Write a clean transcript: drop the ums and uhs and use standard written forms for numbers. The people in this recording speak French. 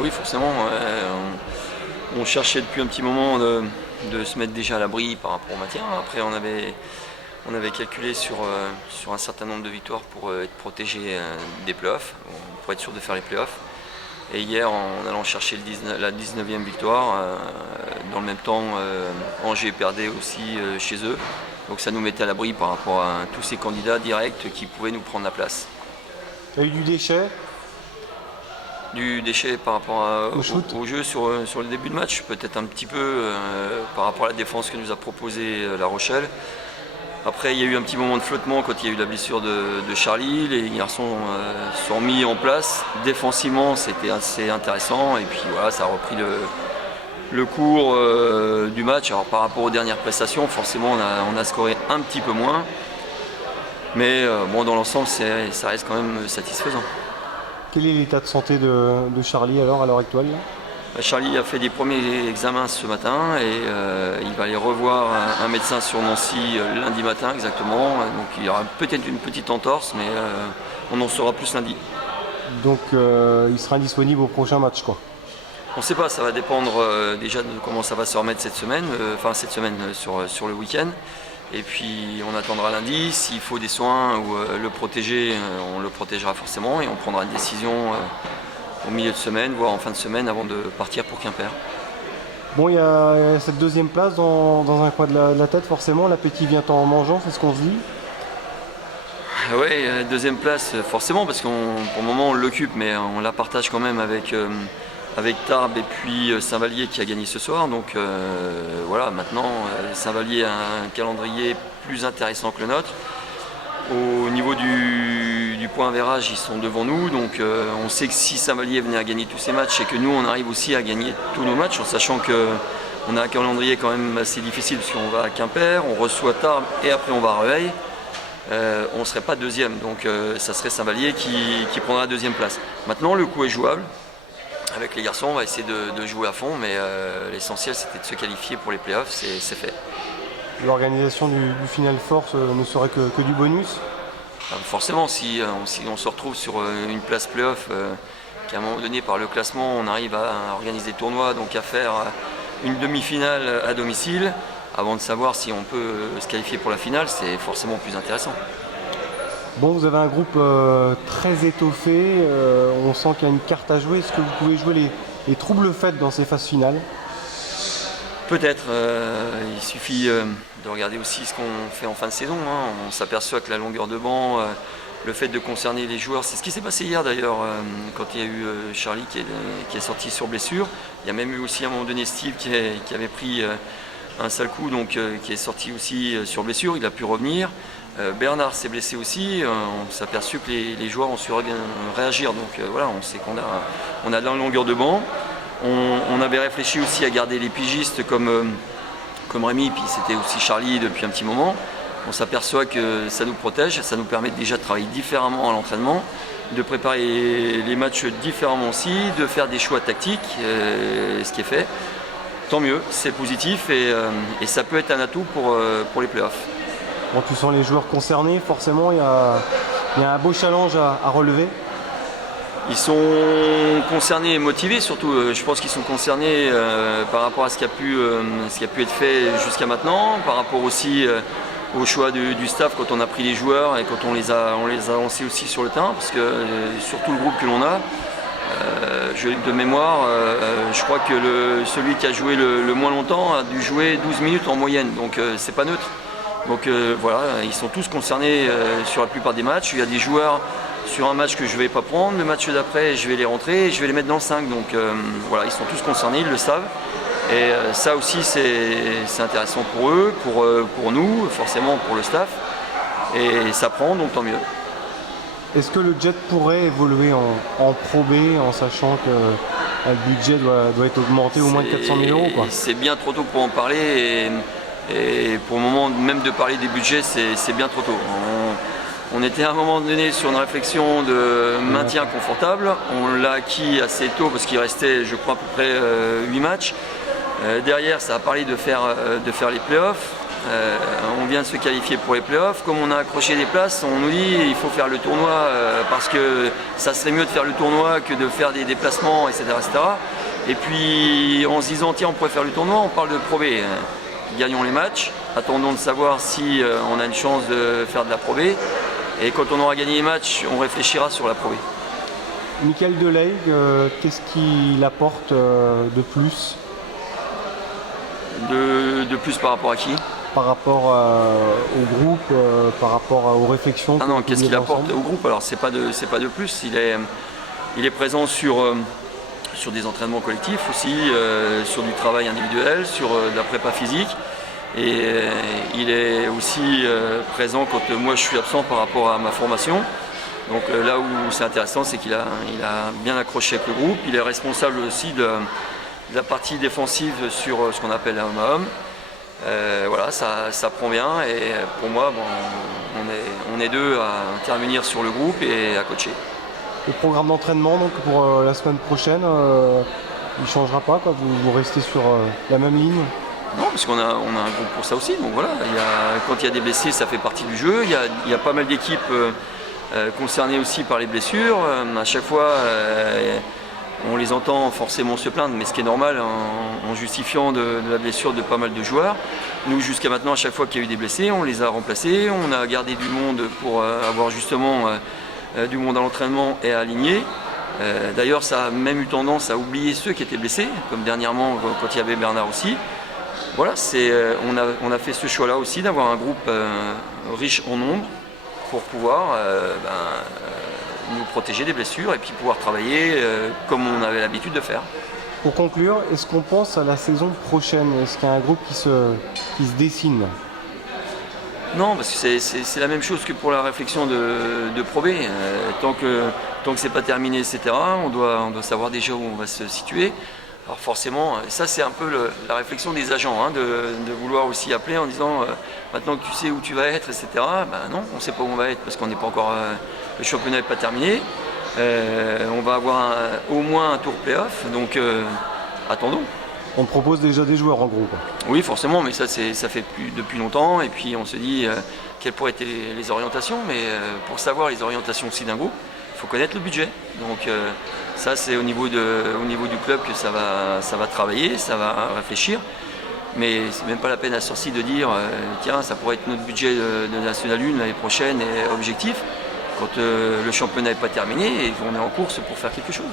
Oui, forcément. On cherchait depuis un petit moment de se mettre déjà à l'abri par rapport au maintien. Après, on avait calculé sur un certain nombre de victoires pour être protégé des playoffs, pour être sûr de faire les playoffs. Et hier, en allant chercher la 19e victoire, dans le même temps, Angers perdait aussi chez eux. Donc ça nous mettait à l'abri par rapport à tous ces candidats directs qui pouvaient nous prendre la place. Il y a eu du déchet? Du déchet par rapport au jeu sur le début de match, peut-être un petit peu par rapport à la défense que nous a proposé La Rochelle. Après, il y a eu un petit moment de flottement quand il y a eu la blessure de Charlie. Les garçons sont mis en place. Défensivement, c'était assez intéressant. Et puis voilà, ça a repris le cours du match. Alors par rapport aux dernières prestations, forcément, on a scoré un petit peu moins. Mais bon, dans l'ensemble, ça reste quand même satisfaisant. Quel est l'état de santé de Charlie alors à l'heure actuelle? Charlie a fait des premiers examens ce matin et il va aller revoir un médecin sur Nancy lundi matin exactement. Donc il y aura peut-être une petite entorse, mais on en saura plus lundi. Donc il sera disponible au prochain match, quoi. On ne sait pas, ça va dépendre déjà de comment ça va se remettre cette semaine, sur le week-end. Et puis on attendra lundi, s'il faut des soins ou le protéger, on le protégera forcément et on prendra une décision au milieu de semaine, voire en fin de semaine avant de partir pour Quimper. Bon, il y a cette deuxième place dans un coin de la tête, forcément, l'appétit vient en mangeant, c'est ce qu'on se dit. Oui, deuxième place, forcément, parce pour le moment on l'occupe, mais on la partage quand même avec Tarbes et puis Saint-Vallier qui a gagné ce soir. Donc voilà, maintenant Saint-Vallier a un calendrier plus intéressant que le nôtre. Au niveau du point average, ils sont devant nous, donc on sait que si Saint-Vallier venait à gagner tous ses matchs et que nous on arrive aussi à gagner tous nos matchs, en sachant qu'on a un calendrier quand même assez difficile parce qu'on va à Quimper, on reçoit Tarbes et après on va à Rueil, on ne serait pas deuxième, donc ça serait Saint-Vallier qui prendra la deuxième place. Maintenant le coup est jouable, avec les garçons on va essayer de jouer à fond, mais l'essentiel c'était de se qualifier pour les playoffs, c'est fait. L'organisation du Final Force ne serait que du bonus? Forcément, si on se retrouve sur une place play-off, qu'à un moment donné, par le classement, on arrive à organiser des tournois, donc à faire une demi-finale à domicile, avant de savoir si on peut se qualifier pour la finale, c'est forcément plus intéressant. Bon, vous avez un groupe très étoffé, on sent qu'il y a une carte à jouer. Est-ce que vous pouvez jouer les troubles faits dans ces phases finales? Peut-être, il suffit de regarder aussi ce qu'on fait en fin de saison. Hein. On s'aperçoit que la longueur de banc, le fait de concerner les joueurs, c'est ce qui s'est passé hier d'ailleurs, quand il y a eu Charlie qui est sorti sur blessure. Il y a même eu aussi à un moment donné Steve qui avait pris un sale coup, donc qui est sorti aussi sur blessure, il a pu revenir. Bernard s'est blessé aussi, on s'est aperçu que les joueurs ont su réagir, donc voilà, on sait qu'on a de la longueur de banc. On avait réfléchi aussi à garder les pigistes comme Rémi, puis c'était aussi Charlie depuis un petit moment. On s'aperçoit que ça nous protège, ça nous permet déjà de travailler différemment à l'entraînement, de préparer les matchs différemment aussi, de faire des choix tactiques, ce qui est fait. Tant mieux, c'est positif et ça peut être un atout pour les playoffs. Bon, tu sens les joueurs concernés, forcément il y a un beau challenge à relever. Ils sont concernés et motivés, surtout je pense qu'ils sont concernés par rapport à ce qui a pu être fait jusqu'à maintenant, par rapport aussi au choix du staff quand on a pris les joueurs et quand on les a lancés aussi sur le terrain, parce que surtout le groupe que l'on a, de mémoire, je crois que celui qui a joué le moins longtemps a dû jouer 12 minutes en moyenne, donc c'est pas neutre. Donc voilà, ils sont tous concernés sur la plupart des matchs. Il y a des joueurs sur un match que je ne vais pas prendre, le match d'après je vais les rentrer et je vais les mettre dans le 5. Donc voilà, ils sont tous concernés, ils le savent. Et ça aussi c'est intéressant pour eux, pour nous, forcément pour le staff. Et ça prend, donc tant mieux. Est-ce que le Jet pourrait évoluer en Pro B en sachant que le budget doit être augmenté au moins de 400 000 €, quoi? C'est bien trop tôt pour en parler et pour le moment même de parler des budgets c'est bien trop tôt. On était à un moment donné sur une réflexion de maintien confortable, on l'a acquis assez tôt parce qu'il restait je crois à peu près 8 matchs. Derrière ça a parlé de faire les playoffs. On vient de se qualifier pour les playoffs. Comme on a accroché des places, on nous dit il faut faire le tournoi parce que ça serait mieux de faire le tournoi que de faire des déplacements, etc., etc. Et puis en se disant tiens on pourrait faire le tournoi, on parle de Pro B. Gagnons les matchs, attendons de savoir si on a une chance de faire de la Pro B. Et quand on aura gagné les matchs, on réfléchira sur la Pro B. Michael Delegue, qu'est-ce qu'il apporte de plus? De plus par rapport à qui? Par rapport au groupe, par rapport aux réflexions? Ah non, qu'est-ce qu'il apporte au groupe? Alors c'est pas de plus, il est présent sur des entraînements collectifs aussi, sur du travail individuel, sur de la prépa physique. Et il est aussi présent quand moi je suis absent par rapport à ma formation. Donc là où c'est intéressant, c'est qu'il a bien accroché avec le groupe. Il est responsable aussi de la partie défensive sur ce qu'on appelle un homme à homme. Voilà, ça prend bien et pour moi, bon, on est deux à intervenir sur le groupe et à coacher. Le programme d'entraînement donc pour la semaine prochaine, il ne changera pas quoi, vous restez sur la même ligne? Non, parce qu'on a un groupe pour ça aussi. Donc voilà, quand il y a des blessés, ça fait partie du jeu. Il y a pas mal d'équipes concernées aussi par les blessures. À chaque fois, on les entend forcément se plaindre, mais ce qui est normal en justifiant de la blessure de pas mal de joueurs. Nous, jusqu'à maintenant, à chaque fois qu'il y a eu des blessés, on les a remplacés. On a gardé du monde pour avoir justement du monde à l'entraînement et à aligner. D'ailleurs, ça a même eu tendance à oublier ceux qui étaient blessés, comme dernièrement quand il y avait Bernard aussi. Voilà, on a fait ce choix-là aussi d'avoir un groupe riche en nombre pour pouvoir nous protéger des blessures et puis pouvoir travailler comme on avait l'habitude de faire. Pour conclure, est-ce qu'on pense à la saison prochaine? Est-ce qu'il y a un groupe qui se dessine? Non, parce que c'est la même chose que pour la réflexion de Pro B. Tant que c'est pas terminé, etc., on doit savoir déjà où on va se situer. Alors forcément, ça c'est un peu la réflexion des agents, hein, de vouloir aussi appeler en disant maintenant que tu sais où tu vas être, etc. Ben non, on ne sait pas où on va être parce qu'on n'est pas encore, le championnat n'est pas terminé. On va avoir au moins un tour play-off, donc attendons. On propose déjà des joueurs en gros, quoi. Oui, forcément, mais ça fait depuis longtemps. Et puis on se dit quelles pourraient être les orientations. Mais pour savoir les orientations aussi d'un groupe, il faut connaître le budget. Donc ça, c'est au niveau du club que ça va travailler, ça va réfléchir. Mais c'est même pas la peine à ce ci de dire tiens, ça pourrait être notre budget de National 1 l'année prochaine et objectif. Quand le championnat n'est pas terminé et on est en course pour faire quelque chose.